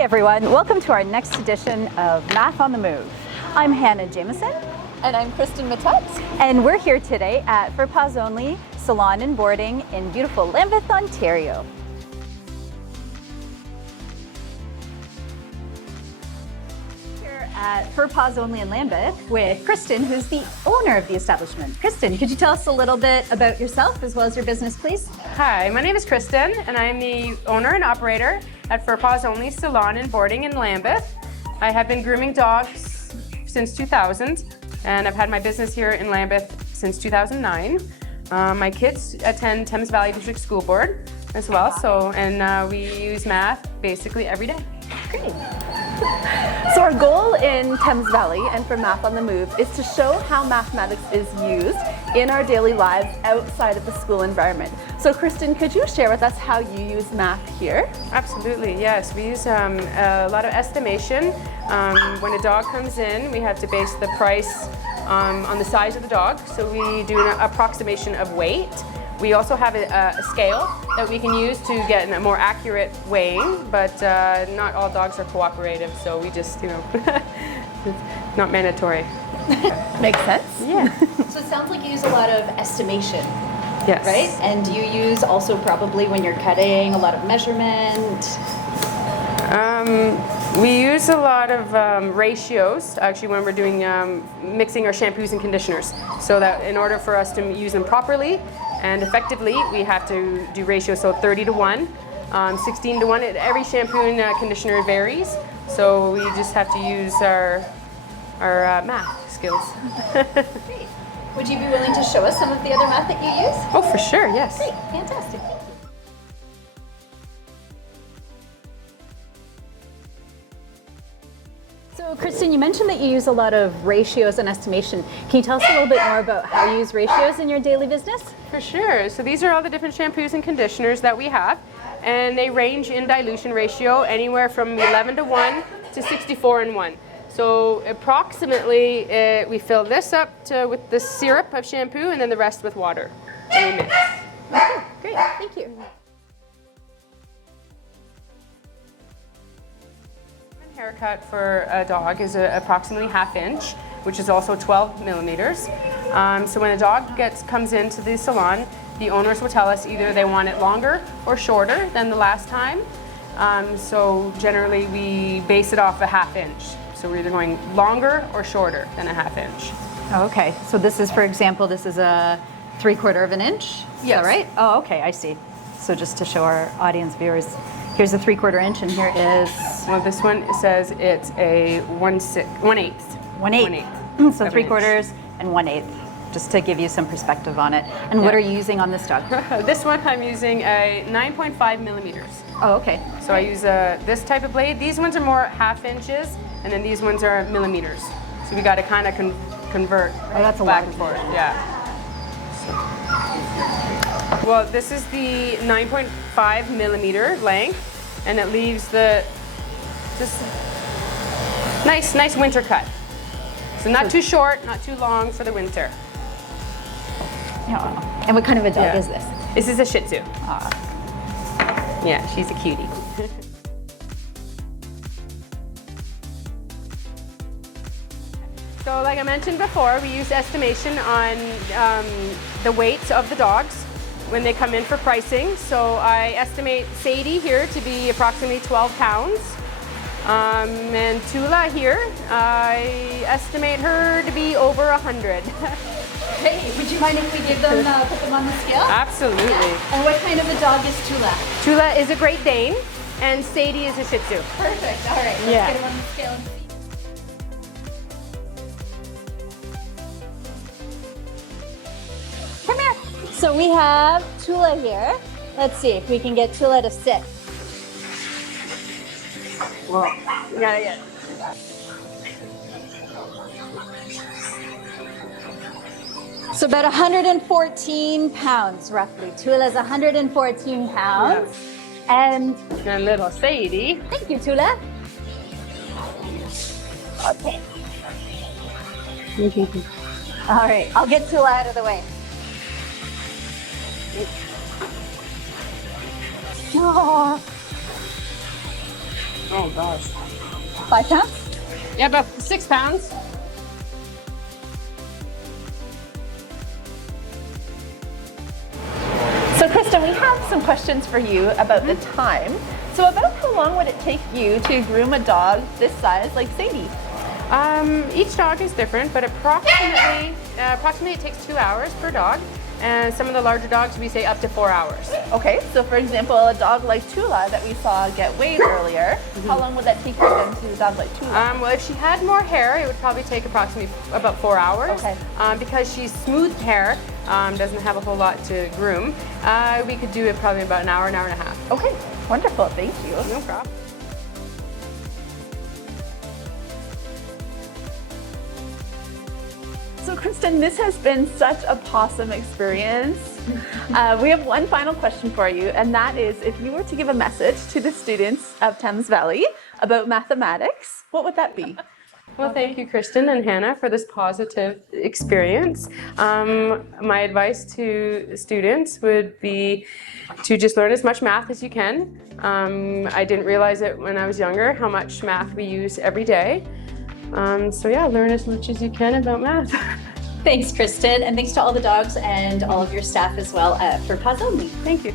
Hey everyone, welcome to our next edition of Math on the Move. I'm Hannah Jameson. And I'm Kristen Matutz. And we're here today at For Paws Only Salon and Boarding in beautiful Lambeth, Ontario. Here at For Paws Only in Lambeth with Kristen, who's the owner of the establishment. Kristen, could you tell us a little bit about yourself as well as your business, please? Hi, my name is Kristen, and I'm the owner and operator at For Paws Only Salon and Boarding in Lambeth. I have been grooming dogs since 2000, and I've had my business here in Lambeth since 2009. My kids attend Thames Valley District School Board as well, and we use math basically every day. Great. So our goal in Thames Valley and for Math on the Move is to show how mathematics is used in our daily lives outside of the school environment. So Kristen, could you share with us how you use math here? Absolutely, yes. We use a lot of estimation. When a dog comes in, we have to base the price on the size of the dog. So we do an approximation of weight. We also have a scale that we can use to get a more accurate weighing, but not all dogs are cooperative, so we just, it's not mandatory. Makes sense. Yeah. So it sounds like you use a lot of estimation, Yes. right? And you use also probably when you're cutting a lot of measurement. We use a lot of ratios, actually, when we're doing mixing our shampoos and conditioners. So that in order for us to use them properly and effectively, we have to do ratios, so 30 to 1, 16 to 1. Every shampoo and conditioner varies, so we just have to use our math skills. Great. Would you be willing to show us some of the other math that you use? Oh, for sure, yes. Great, fantastic. Thank you. So Kristen, you mentioned that you use a lot of ratios and estimation. Can you tell us a little bit more about how you use ratios in your daily business? For sure. So these are all the different shampoos and conditioners that we have, and they range in dilution ratio anywhere from 11 to 1 to 64 in 1. So approximately, we fill this up with the syrup of shampoo and then the rest with water, and we mix. Okay, great, thank you. Haircut for a dog is approximately ½ inch, which is also 12 millimeters. So when a dog comes into the salon, the owners will tell us either they want it longer or shorter than the last time. So generally we base it off a ½ inch. So we're either going longer or shorter than a ½ inch. Oh, okay, so this is, for example, this is a 3/4 of an inch? Is Yes. that right? Oh, okay, I see. So just to show our audience viewers, here's a 3/4 inch and here is Well, this one says it's a 1/8. 1/8. So 3/4 and 1/8, just to give you some perspective on it. And what Yeah. are you using on this dog? This one I'm using a 9.5 millimeters. Oh, okay. So I use this type of blade. These ones are more ½ inches, and then these ones are millimeters. So we got to kind of convert that's a back lot. and forth. Yeah. Well, this is the 9.5 millimeter length, and it leaves the just nice winter cut. So not too short, not too long for the winter. Yeah. And what kind of a dog Yeah. is this? This is a Shih Tzu. Ah. Yeah, she's a cutie. So like I mentioned before, we use estimation on the weights of the dogs when they come in for pricing. So I estimate Sadie here to be approximately 12 pounds. And Tula here, I estimate her to be over 100. Hey, would you mind if we give them, put them on the scale? Absolutely. And what kind of a dog is Tula? Tula is a Great Dane, and Sadie is a Shih Tzu. Perfect, all right, let's Yeah. get them on the scale and see. Come here. So we have Tula here. Let's see if we can get Tula to sit. Whoa. You gotta get. So about 114 pounds, roughly. Tula's 114 pounds. And And little Sadie. thank you, Tula. Okay. All right, I'll get Tula out of the way. Oh. Oh gosh. 5 pounds? Yeah, about 6 pounds. So Kristen, we have some questions for you about the time. So about how long would it take you to groom a dog this size like Sadie? Each dog is different, but approximately it takes 2 hours per dog. And some of the larger dogs, we say up to 4 hours. Okay, so for example, a dog like Tula that we saw get weighed earlier, how long would that take you then to a dog like Tula? Well, if she had more hair, it would probably take approximately about 4 hours. Okay. Because she's smooth hair, doesn't have a whole lot to groom, we could do it probably about an hour and a half. Okay, wonderful, thank you. No problem. So Kristen, this has been such a possum experience. We have one final question for you, and that is if you were to give a message to the students of Thames Valley about mathematics, what would that be? Well, thank you, Kristen and Hannah, for this positive experience. My advice to students would be to just learn as much math as you can. I didn't realize it when I was younger, how much math we use every day. So yeah, learn as much as you can about math. Thanks, Kristen, and thanks to all the dogs and all of your staff as well for Paws Only. Thank you.